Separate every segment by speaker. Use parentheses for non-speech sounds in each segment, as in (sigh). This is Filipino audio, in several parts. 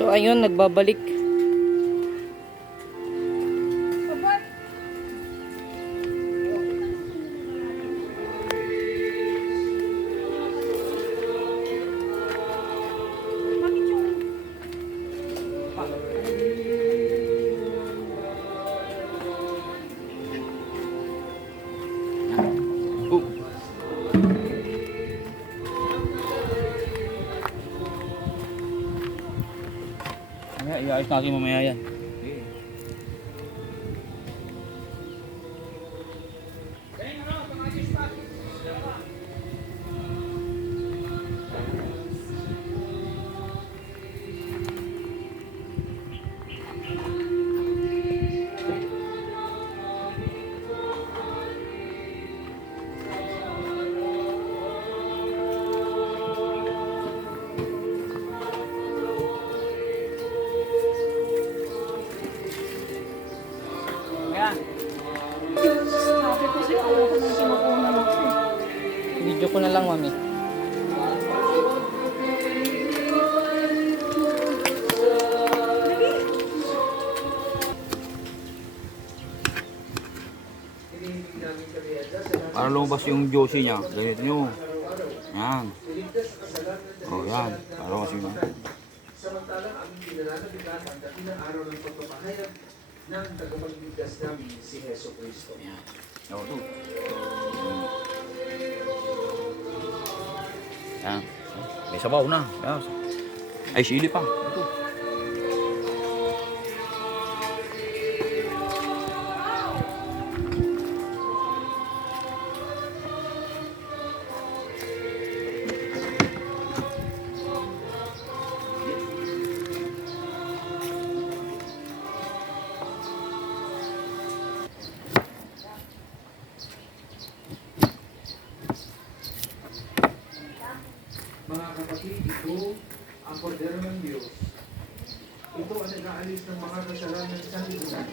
Speaker 1: So ayun, nagbabalik.
Speaker 2: Natin mamaya yan.
Speaker 1: Video ko na lang, mami.
Speaker 2: Para lumabas yung Josie niya. Ganito nyo. Yan. O yan. Para lumabas yung
Speaker 3: Samantalang ang pinananabitan ang dating ng araw ng pagpapahayag ng tagapagligtas namin si Heso Kristo.
Speaker 2: O, ito. Yan. May sabaw na. Ay, sili pa. Ito.
Speaker 3: Ito ang nag-aalis ng mga kasalanan sa libutan.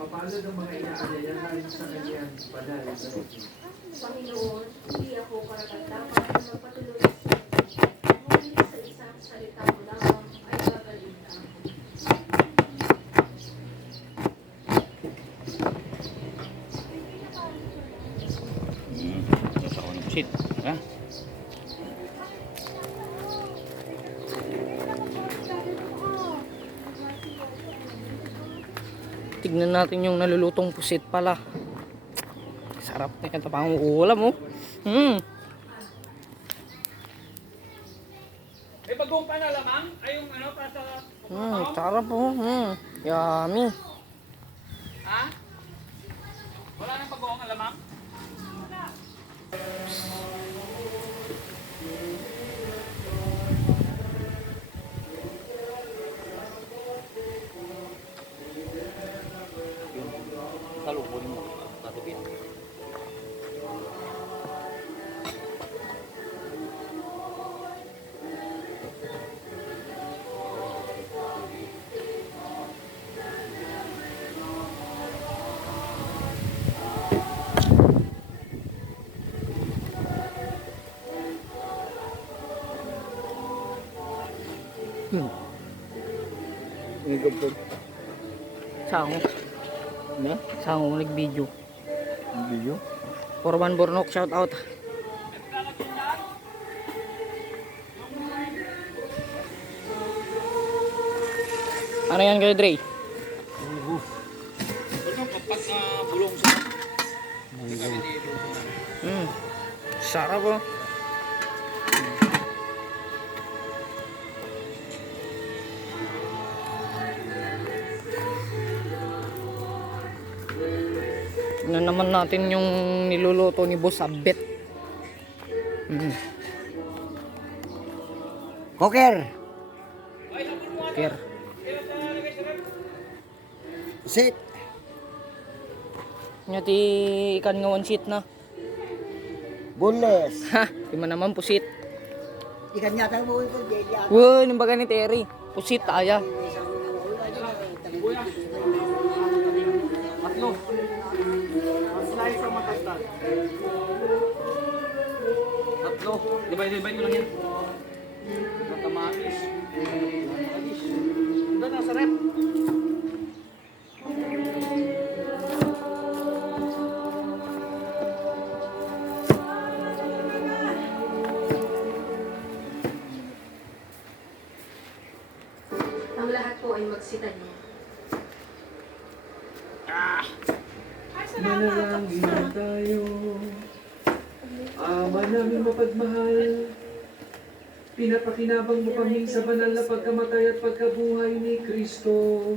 Speaker 3: Mapalad ang mga inaanyayahan sa kanyang banal na.
Speaker 4: Panginoon, hindi ako karapat-dapat na magpatuloy sa iyo. Ngunit sa isang salita mo lamang ay gagaling ka.
Speaker 2: Hmm. Sasawa ng pusit. Yan.
Speaker 1: Tignan natin yung nalulutong pusit pala. Sarap na ito pang ulam oh. Hmm.
Speaker 5: May bagong pa na lamang? Ay yung ano para sa...
Speaker 1: Hmm, sarap oh. Hmm. Yummy.
Speaker 5: Ha? Wala nang bagong alamang?
Speaker 2: Talukunin
Speaker 1: Sango.
Speaker 2: Na?
Speaker 1: Sango nag-video.
Speaker 2: Ang video?
Speaker 1: Forman Bornok, shout out. Ano yan kayo, Dre?
Speaker 2: Ano kapag uh, bulong sa...
Speaker 1: Hmm. Sarap oh. Naman natin yung niluluto ni Boss Abet. Hmm.
Speaker 6: Koker,
Speaker 1: Ker.
Speaker 6: sit.
Speaker 1: Nya ti ikan nga one sheet na.
Speaker 6: Boneless.
Speaker 1: Ha, di man naman pusit.
Speaker 6: Ikan yata mo ito, Jelly.
Speaker 1: Wow, nimbaga ni Terry. Pusit aya.
Speaker 5: Tatlo. Divide-divide ko lang yan.
Speaker 4: Matamatis. Matamatis. Doon na
Speaker 7: sa rep.
Speaker 3: Ang lahat po ay magsitanin. Mapagmahal. Pinapakinabang mo kami sa banal na pagkamatay at pagkabuhay ni Kristo.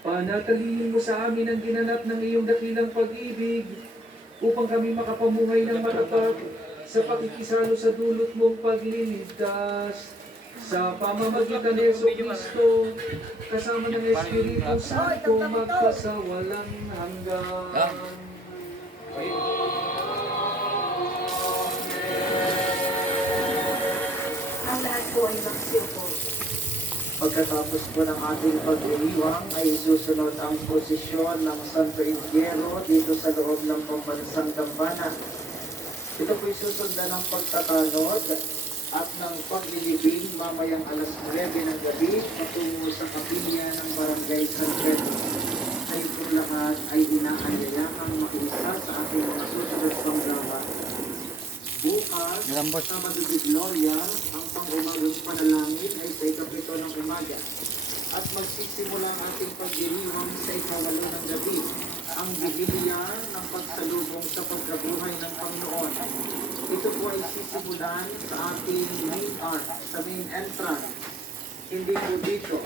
Speaker 3: Panatalihin mo sa amin ang ginanap ng iyong dakilang pag-ibig upang kami makapamuhay ng matapat sa pakikisalo sa dulot mong pagliligtas. Sa pamamagitan ni Yeso Kristo, kasama ng Espiritu Santo magpasawalang hanggan.
Speaker 4: Ang po ay magsiupo.
Speaker 8: Pagkatapos po ng ating pag-iiwang ay susunod ang posisyon ng Santo Inquiero dito sa loob ng pambansang dambana. Ito po'y susundan ng pagtatanod at ng paglilibing mamayang alas 9 ng gabi patungo sa kapilya ng Barangay San Pedro. Kayo po lahat ay inaanyayakang makiisa sa ating mga susunod pang gawa. Bukas, Sabado de Gloria, ang pang-umagang panalangin ay sa ikapito ng umaga. At magsisimula ang ating pagdiriwang sa ikawalo ng gabi, ang bigilya ng pagsalubong sa pagkabuhay ng Panginoon. Ito po ay sisimulan sa ating main arch, sa main entrance. Hindi po dito.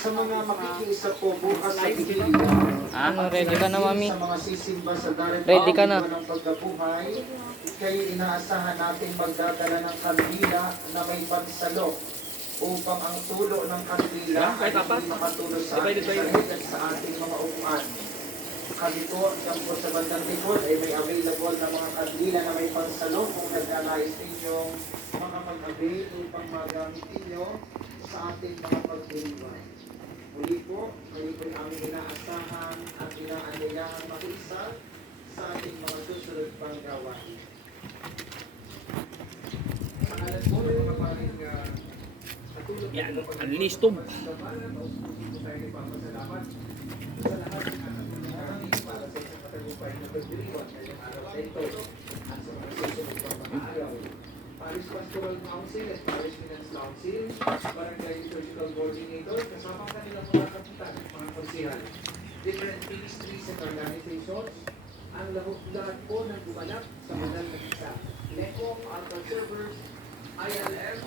Speaker 8: Sa mga makikiisa po bukas sa bigilya,
Speaker 1: Ano, ready ka na, mami?
Speaker 8: sa mga sisimba sa darating
Speaker 1: Ready ka na.
Speaker 8: ng pagkabuhay, kayo inaasahan natin magdadala ng kandila na may pansalo upang ang tulo ng kandila ay hindi makatulo sa ating sarili at sa ating mga upuan. Kami po, dyan po sa bandang likod ay may available na mga kandila na may pansalo kung naglalais ninyong makapag-avail upang magamit ninyo sa ating mga pagdiriwan. Muli po, muli po aming inaasahan at inaanyayahan makiisa sa ating mga susunod pang gawain. Sa alam po ng mga paring uh,
Speaker 5: Yan, ang listob.
Speaker 8: pagkabalan, tayo nagpapasalamat sa lahat ng ating namin para sa isang matagumpay na pagdiriwan ngayong araw na ito at sa mga susunod pang mga araw. Paris Pastoral Council at Paris Finance Council, Barangay Liturgical Coordinator, kasama ang kanilang mga kapitan mga konsihal. Different ministries and organizations, ang lahat, po ng gumanap sa banal na isa. LECO, Alpha Servers, ILF,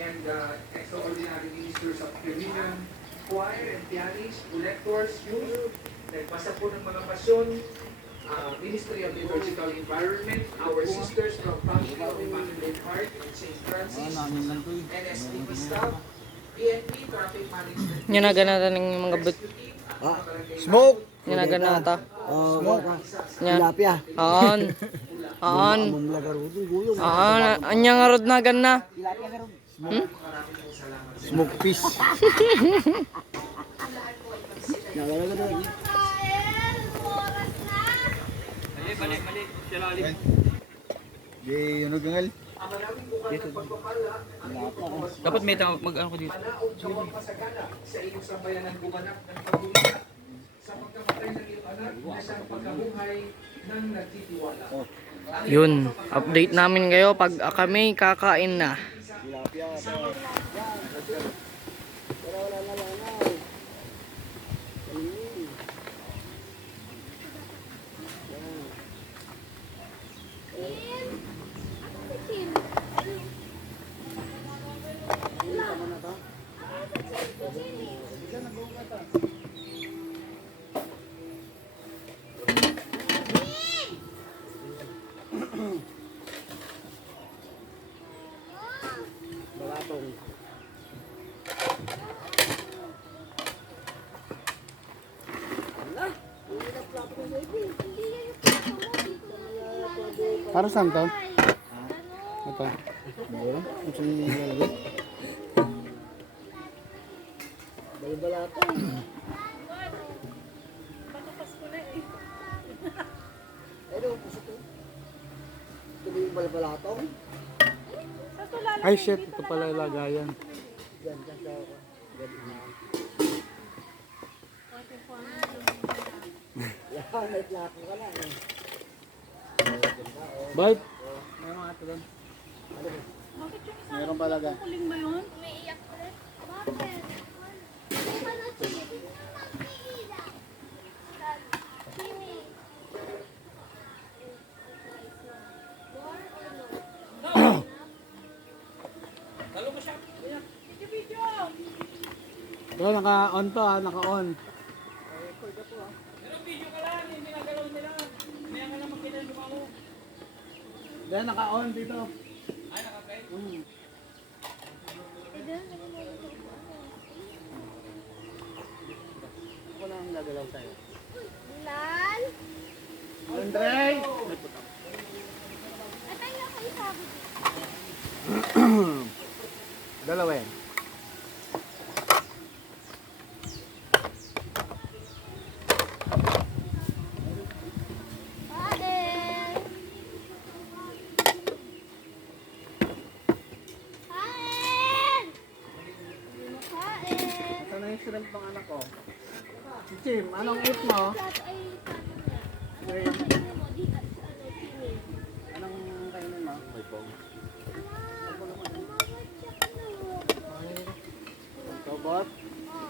Speaker 8: and uh, extraordinary ministers of communion, choir and pianists, collectors, youth, nagbasa po ng mga pasyon, uh, Ministry of Liturgical Environment, our sisters from Family of Immaculate Heart and St. Francis, NSTP staff, PNP, Traffic Management,
Speaker 1: Yan na ganata ng mga but.
Speaker 8: Barangay
Speaker 6: Smoke!
Speaker 1: Yan na ganata.
Speaker 6: Oh, smoke.
Speaker 1: Yan.
Speaker 6: Tilapia. Mamlagarudong (laughs) gulong.
Speaker 1: Aan. Anya nga rod na ganna.
Speaker 6: Tilapia.
Speaker 1: Hmm?
Speaker 6: Smoke fish. (laughs) Nakalaga doon.
Speaker 5: Mali, mali, mali. Siya lalim.
Speaker 6: Di, ano gangal?
Speaker 5: Dapat may tama mag ano ko dito.
Speaker 8: Panaog kawang pasagana sa iyong sambayanan gumanap ng pagbuhay sa pagkamatay ng iyong anak na siyang pagkabuhay ng nagtitiwala.
Speaker 1: Yun. Update namin kayo pag kami kakain na.
Speaker 6: Para saan to? Ito. Ano sa nilalagay? Balbalato. Ano, puso to? Ito yung balbalatong?
Speaker 9: Ay shit, ito pala lagayan.
Speaker 6: Diyan, diyan sa ako. Yan, may plato ka lang eh.
Speaker 9: Bait. May mga ato doon.
Speaker 7: Bakit yung isang
Speaker 9: Meron palaga.
Speaker 7: kuling ba yun?
Speaker 9: Umiiyak ko rin. Bakit?
Speaker 5: Pero naka-on to ha, naka-on.
Speaker 9: Yan, naka-on dito.
Speaker 5: Ay, nakapay.
Speaker 9: Hmm. Ako na ang gagalaw sa'yo.
Speaker 7: Lan?
Speaker 9: Andre!
Speaker 7: At ay kayo sabi. (clears throat)
Speaker 9: Dalawa yan.
Speaker 7: Kain! Kain! Kain!
Speaker 9: Ito na yung shrimp ng anak ko. Si Chim, anong eat mo?
Speaker 7: Plato ay plato niya. Ano
Speaker 9: Shrimp.
Speaker 7: pa kainin mo? Di at sa ano, sini.
Speaker 9: Anong kainin mo? May
Speaker 7: na.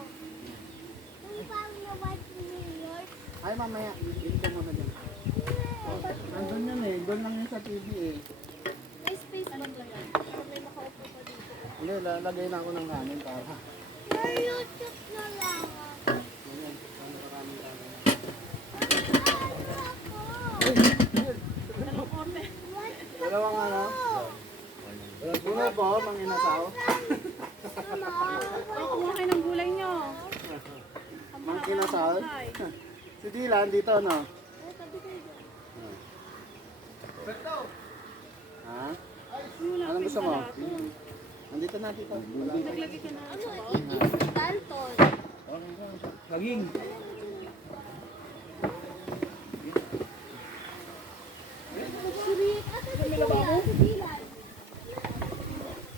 Speaker 7: New York.
Speaker 9: Ay, mamaya. Eat ko muna dyan. Nandun yun eh. Doon lang yun sa TV eh.
Speaker 7: May space ba ba yan? May makaupo pa dito?
Speaker 9: Hindi, lalagay na ako ng kanin para.
Speaker 7: Your YouTube na lang.
Speaker 9: Ayan, ano maraming kanin. Dalawang ano? Bunga po, mang inasaw.
Speaker 7: Kuha (laughs) kayo ng gulay nyo.
Speaker 9: Mang kinasal. si Dylan dito, no? Ha? Anong gusto mo? Nandito na dito. Wala.
Speaker 7: Ano? Dalton.
Speaker 9: Laging.
Speaker 7: Sweet. Ate, si Dylan. Si Dylan.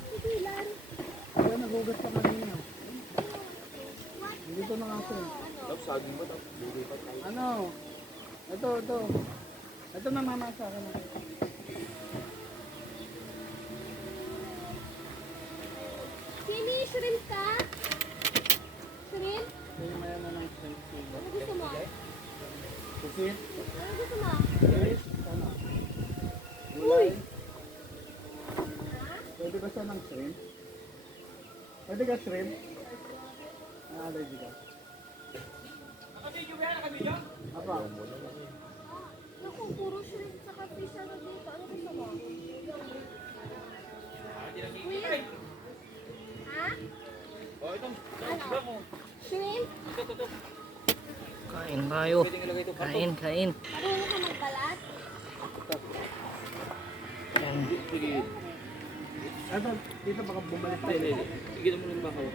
Speaker 7: Si Dylan.
Speaker 9: Kaya nagugat ka kanina. Dito na nga siya. Ano? Ito, ito. Ito na mama sa akin.
Speaker 7: Sini, shrimp ka? Shrimp?
Speaker 9: Kaya maya na ng silver.
Speaker 7: Ano gusto mo?
Speaker 9: Pusit.
Speaker 7: Ano gusto mo?
Speaker 9: Fish. Ano? Gulay. Pwede ba siya ng shrimp? Pwede ka shrimp? Na-allergy ka?
Speaker 5: Nakabidyo ba yan? Nakabidyo?
Speaker 9: Apa?
Speaker 7: Naku, puro shrimp sa fish ano dito. Ano gusto mo? Kuya? Ha?
Speaker 5: Oh, ito.
Speaker 7: Ano? Shrimp?
Speaker 5: Ito, ito.
Speaker 1: Kain tayo. Kain, kain.
Speaker 7: Marunong ka magbalat?
Speaker 5: Sige.
Speaker 9: Ito, dito baka bumalik tayo.
Speaker 5: Sige mo lang bakaw.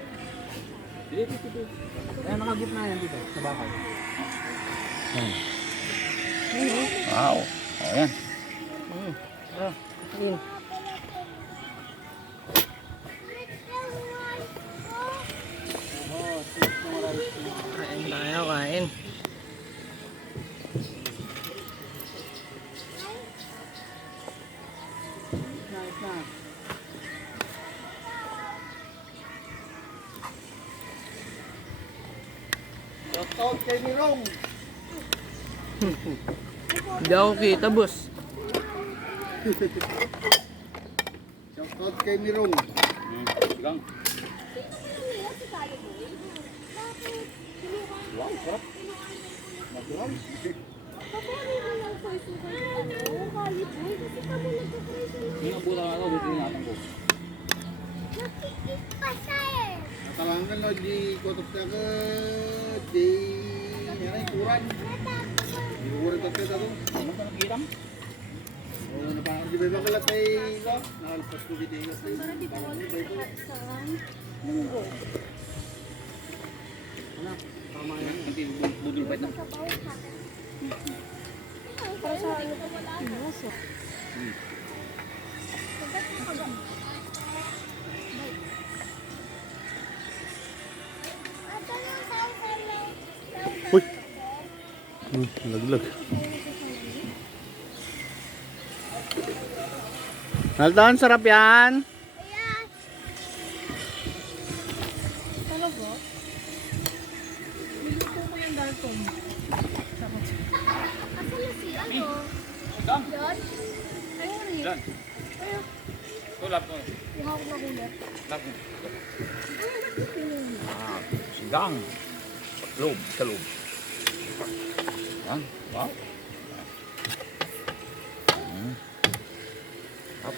Speaker 5: Hindi, ito, ito.
Speaker 9: Kaya nakagitna yan dito, sa bakal.
Speaker 2: Wow. O yan.
Speaker 1: Mm. Ah, kain.
Speaker 9: Oo, six na rice.
Speaker 1: Kain tayo, kain.
Speaker 9: Nice na. Shout out kay Mirong.
Speaker 1: Hindi ako kita, boss.
Speaker 9: Shout out kay Mirong.
Speaker 2: Hmm. Sigang.
Speaker 7: Nila si tayo boy? Bakit?
Speaker 2: Wow, sarap.
Speaker 9: Natural.
Speaker 7: Papaano mo lang sa isukan ano? Kali boy? Kasi ka mo nagkakray sa mga.
Speaker 2: Hindi nga buta nga ito. Dito ingatan ko.
Speaker 7: Nakikit pa siya eh.
Speaker 9: Natawangan no, di kotop na ka, di nanay kuran. Kuran ka kaya ako.
Speaker 2: Ano ka nakikitam?
Speaker 9: Oo, na parang di ba ba kalat ay ko? Nakalpas ko dito yung kasi.
Speaker 7: Para di ba wala
Speaker 9: ba ito?
Speaker 7: sa munggo?
Speaker 9: Ano? Tama yan.
Speaker 2: Hindi, budol pa.
Speaker 7: Para sa ano ka wala ka.
Speaker 9: Hmm, laglag. Naldan, sarap yan.
Speaker 7: Talaga? Niluto ko yung dalton. Asan na si ano?
Speaker 2: Dam.
Speaker 7: Yan? Ay, ano yun?
Speaker 2: Yan.
Speaker 7: Ayun.
Speaker 2: Tulap mo.
Speaker 10: Ihawak na kulit.
Speaker 2: Ah, sigang. Loob, sa loob. Yan. Wow. Hmm. Up.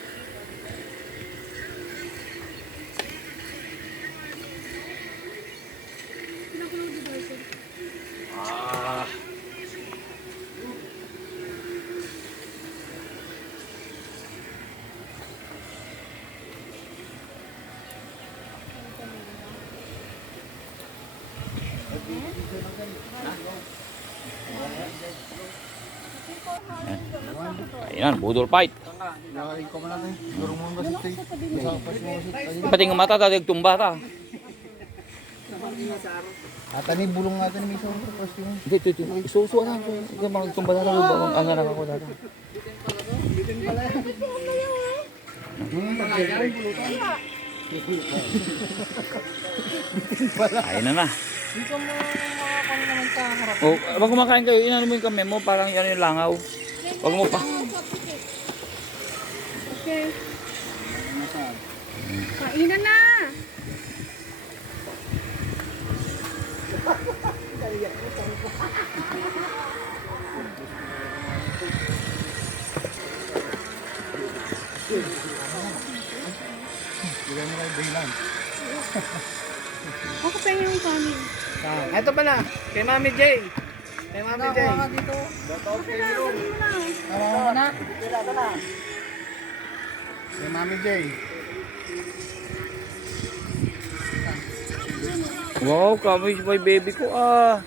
Speaker 10: Pinakulong di ba ito?
Speaker 2: Ah. Ayan, budol fight.
Speaker 9: Ko
Speaker 2: Pati nga mata, tadig tumba ta.
Speaker 9: Ata ni bulong natin ni Miso ko kasi mo.
Speaker 2: Hindi, ito, ito. Isuso na. Ito, mga tumba na rin. Ang nga ako dati. Ayun na na.
Speaker 11: Dito mo makakakuha naman sa harap.
Speaker 2: O, wag kumakain kayo, inano mo yung kami mo, parang yan yung langaw. Wag mo pa.
Speaker 10: Okay. Kainan na!
Speaker 9: Bigay mo kayo bilang.
Speaker 10: Ako pa yung kanin.
Speaker 11: Ito pa na. Kay Mami J. Kay Mami J.
Speaker 10: Okay na, sabi mo na.
Speaker 9: Tama mo na. Kay Mami J.
Speaker 2: Wow, kami may baby ko ah.